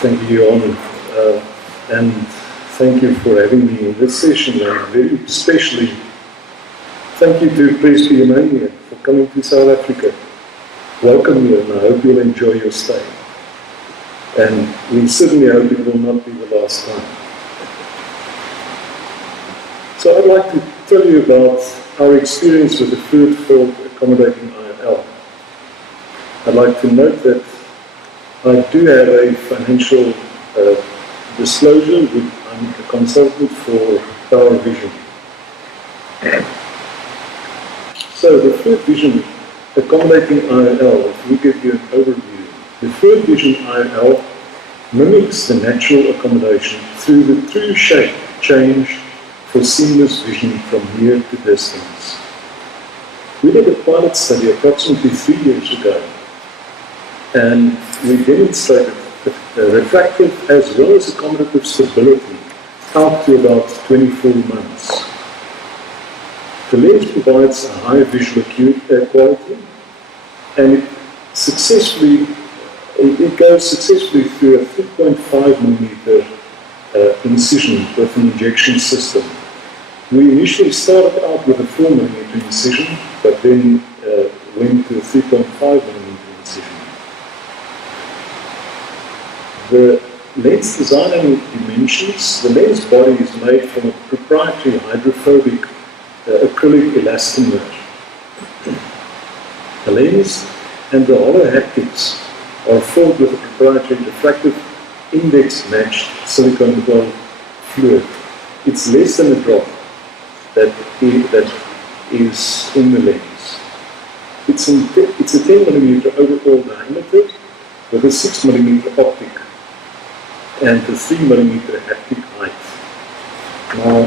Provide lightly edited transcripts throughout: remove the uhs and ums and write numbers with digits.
Thank you, Johan, and thank you for having me in this session, and very especially thank you to Presbymania for coming to South Africa. Welcome you, and I hope you'll enjoy your stay. And we certainly hope it will not be the last time. So I'd like to tell you about our experience with the Frik accommodating IL. I'd like to note that I do have a financial disclosure. I'm a consultant for Power Vision. So the Frik Vision accommodating IL, if we give you an overview, the Frik Vision IL mimics the natural accommodation through the true shape change for seamless vision from near to distance. We did a pilot study approximately 3 years ago, and we demonstrated refractive as well as accommodative stability out to about 24 months. The lens provides a high visual quality, and it goes successfully through a 3.5mm incision with an injection system. We initially started out with a 4mm incision, but then went to a 3.5mm incision. The lens design and dimensions, the lens body is made from a proprietary hydrophobic acrylic elastomer. The lens and the hollow haptics are filled with a proprietary refractive index-matched silicone gel fluid. It's less than a drop that is in the lens. It's a 10mm overall diameter with a 6mm optic and a 3mm haptic height. Now,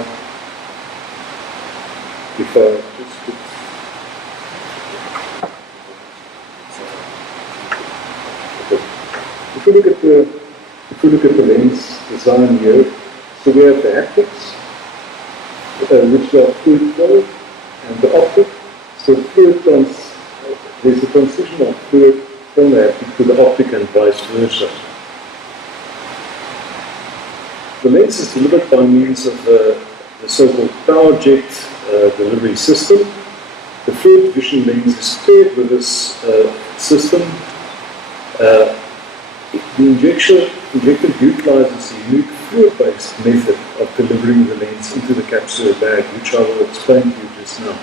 if I just put if you look at the lens design here, so we have the haptics, which are fluid flow, and the optic. So there's a transition of fluid from the haptic to the optic and vice versa. The lens is delivered by means of the so-called power jet delivery system. The Frik Vision lens is paired with this system. The injector utilizes a unique fluid-based method of delivering the lens into the capsular bag, which I will explain to you just now.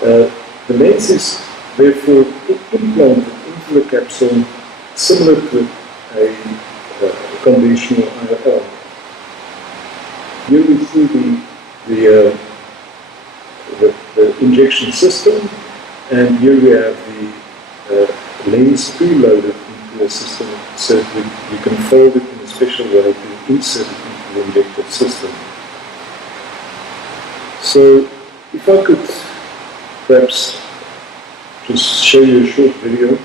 The lens is therefore implanted into the capsule, similar to a conventional IOL. Here we see the injection system, and here we have the lens preloaded into the system, so that you can fold it in a special way to insert it into the injected system. So if I could perhaps just show you a short video.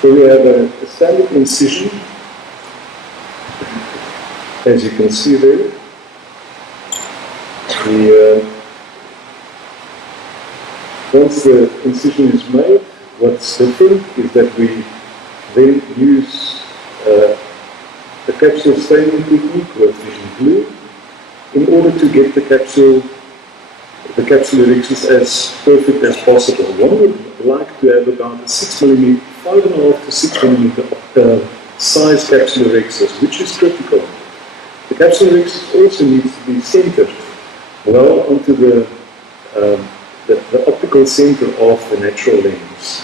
So we have a standard incision, as you can see there. Once the incision is made, what's different is that we then use the capsule staining technique with vision glue in order to get the capsulorhexis as perfect as possible. One would like to have about a 6mm, 5.5 to 6mm size capsulorhexis, which is critical. The capsulorhexis also needs to be centered well onto the optical center of the natural lens.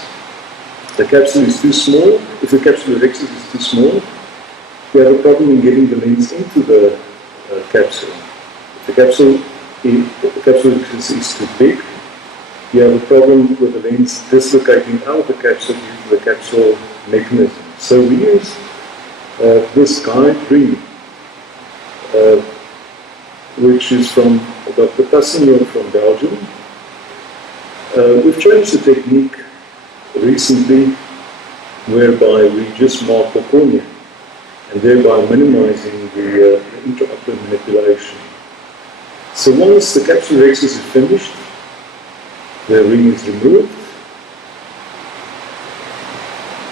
If the capsule is too small, if the capsulorhexis is too small, you have a problem in getting the lens into the capsule. If the capsulorhexis is too big, you have a problem with the lens dislocating out of the capsule due to the capsule mechanism. So we use this guide ring, which is from Dr. Tassenio from Belgium. We've changed the technique recently, whereby we just mark the cornea, and thereby minimizing the intraocular manipulation. So once the capsulorhexis is finished, the ring is removed,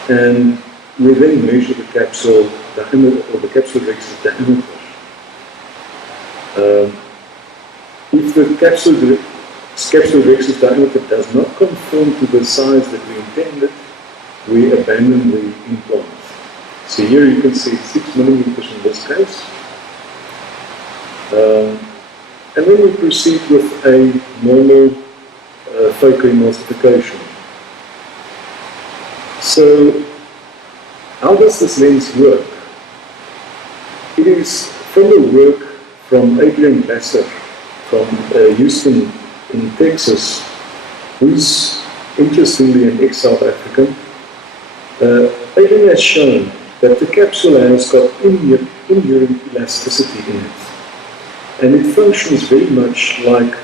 and we then measure the capsule diameter, or the capsule rex's diameter. If the capsule rex's diameter does not conform to the size that we intended, we abandon the implant. So here you can see 6 millimeters in this case. And then we proceed with a normal photoemulsification. So, how does this lens work? It is from the work from Adrian Glasser from Houston in Texas, who's interestingly an ex-South African. Adrian has shown that the capsule has got inherent elasticity in it. And it functions very much like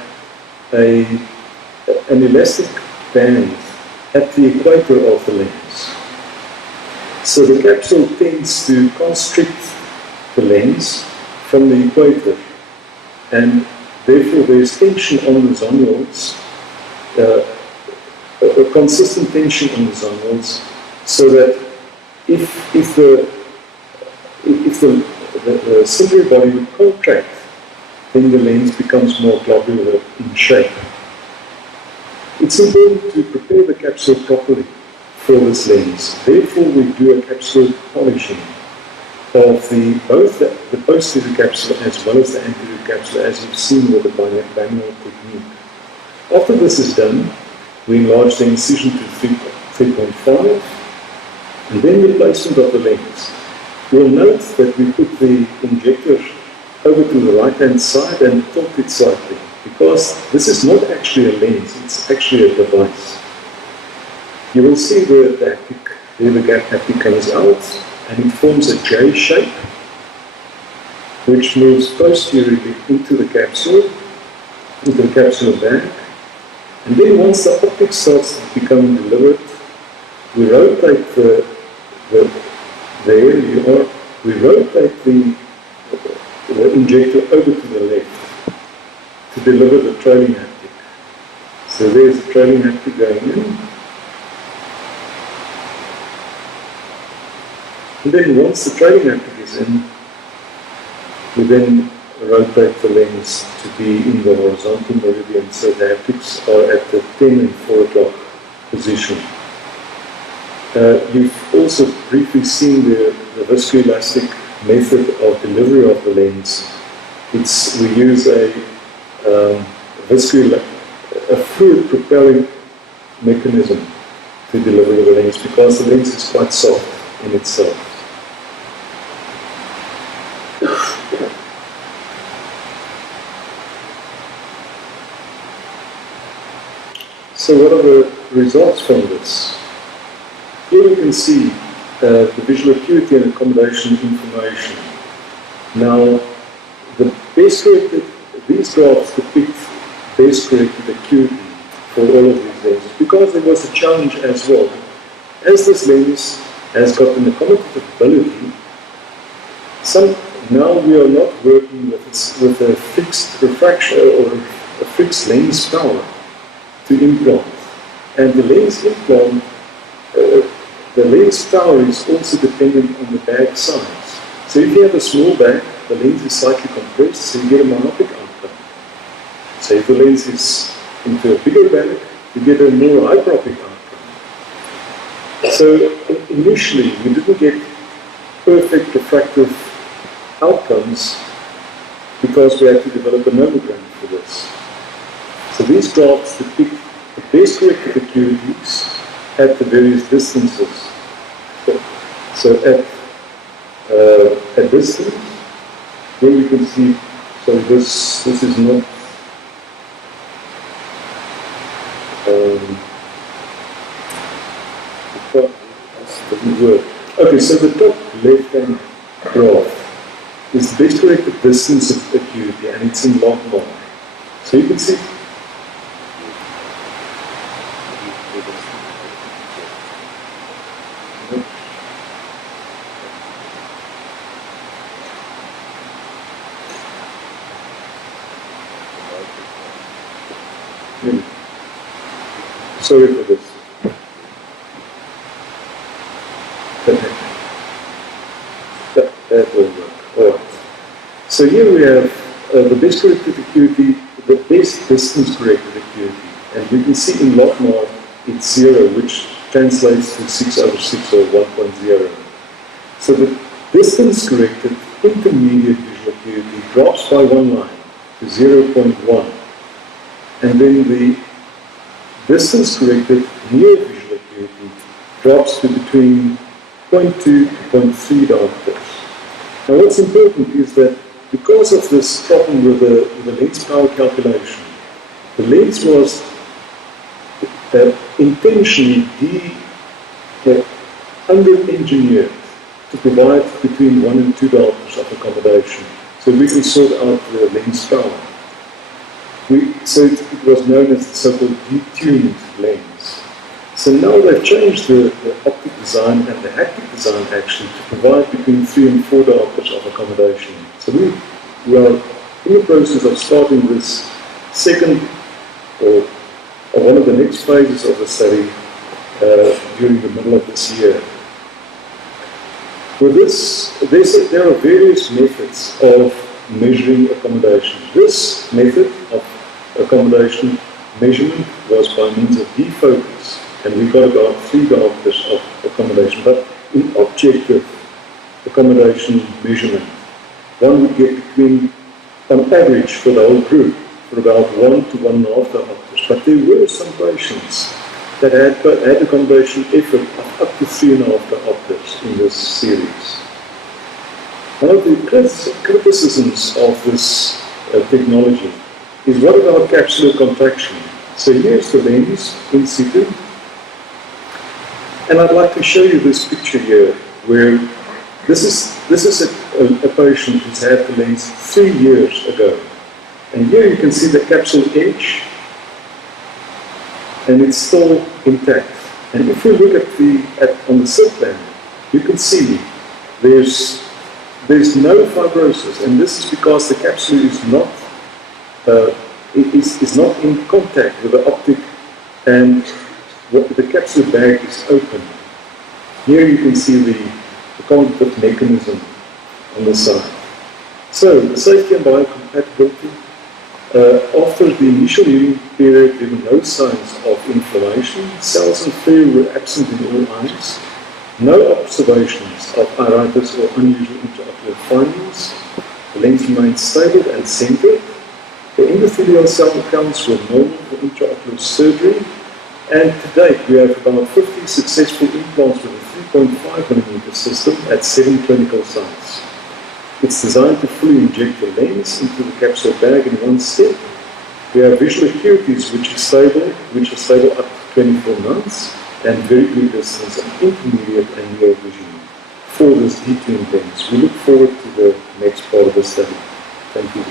an elastic band at the equator of the lens. So the capsule tends to constrict the lens from the equator, and therefore there is tension on the zonules, a consistent tension on the zonules, so that if the ciliary body would contract, then the lens becomes more globular in shape. It's important to prepare the capsule properly for this lens. Therefore, we do a capsule polishing of both the posterior capsule as well as the anterior capsule, as you've seen with the binomial technique. After this is done, we enlarge the incision to 3.5, and then the placement of the lens. You'll note that we put the injector over to the right-hand side and tilt it slightly, because this is not actually a lens, it's actually a device. You will see where the gap haptic comes out, and it forms a J shape, which moves posteriorly into the capsule bag. And then once the optic starts to become delivered, we rotate we rotate the injector over to the left to deliver the trailing haptic. So there's the trailing haptic going in. And then once the trailing haptic is in, we then rotate the lens to be in the horizontal meridian, so the haptics are at the 10 and 4 o'clock position. You've also briefly seen the viscoelastic method of delivery of the lens. We use a fluid propelling mechanism to deliver the lens, because the lens is quite soft in itself. So what are the results from this? Here you can see the visual acuity and accommodation information. Now, these graphs depict base corrected acuity for all of these lenses, because there was a challenge as well. As this lens has got an accommodative ability, now we are not working with a fixed refraction or a fixed lens power to implant. And the lens implant, the lens power is also dependent on the bag size. So if you have a small bag, the lens is slightly compressed, so you get a myopic outcome. So if the lens is into a bigger bag, you get a more hyperopic outcome. So initially, we didn't get perfect refractive outcomes because we had to develop a nomogram for this. So these graphs depict the best corrected acuities at the various distances. So at distance, here you can see, so this is not this doesn't work. Okay, so the top left-hand graph is the best corrected distance of acuity, and it's in log mark. So you can see sorry for this. Okay. So here we have the best corrected acuity, the best distance corrected acuity. And we can see in log mark it's 0, which translates to 6/6 or 1.0. So the distance corrected intermediate visual acuity drops by 1 line to 0.1. And then the distance corrected near visual acuity drops to between 0.2 to 0.3 diopters. Now what's important is that because of this problem with the lens power calculation, the lens was intentionally under-engineered to provide between 1 and 2 diopters of accommodation, so we can sort out the lens power. So it was known as the so-called detuned lens. So now they've changed the optic design and the haptic design actually to provide between 3 and 4 diopters of accommodation. So we are in the process of starting this second or one of the next phases of the study during the middle of this year. With this, there are various methods of measuring accommodation. This method of accommodation measurement was by means of defocus, and we got about 3 diopters of accommodation. But in objective accommodation measurement, one would get between, on average for the whole group, for about 1 to 1.5 diopters. But there were some patients that had accommodation effort of up to 3.5 diopters in this series. One of the criticisms of this technology is what about capsular contraction? So here's the lens in situ, and I'd like to show you this picture here, where this is a patient who's had the lens 3 years ago, and here you can see the capsule edge, and it's still intact. And if we look on the SID plan, you can see there's no fibrosis, and this is because the capsule is not in contact with the optic, and the capsule bag is open. Here you can see the conductive mechanism on the side. So the safety and biocompatibility. After the initial healing period, there were no signs of inflammation. Cells and flair were absent in all eyes. No observations of iritis or unusual intraocular findings. The lens remained stable and centered. The endothelial cell counts were normal for intraocular surgery. And to date, we have about 50 successful implants with a 3.5mm system at 7 clinical sites. It's designed to fully inject the lens into the capsule bag in one step. We have visual acuities which are stable up to 24 months, and very good distance and intermediate and near vision for this detuned lens. We look forward to the next part of the study. Thank you.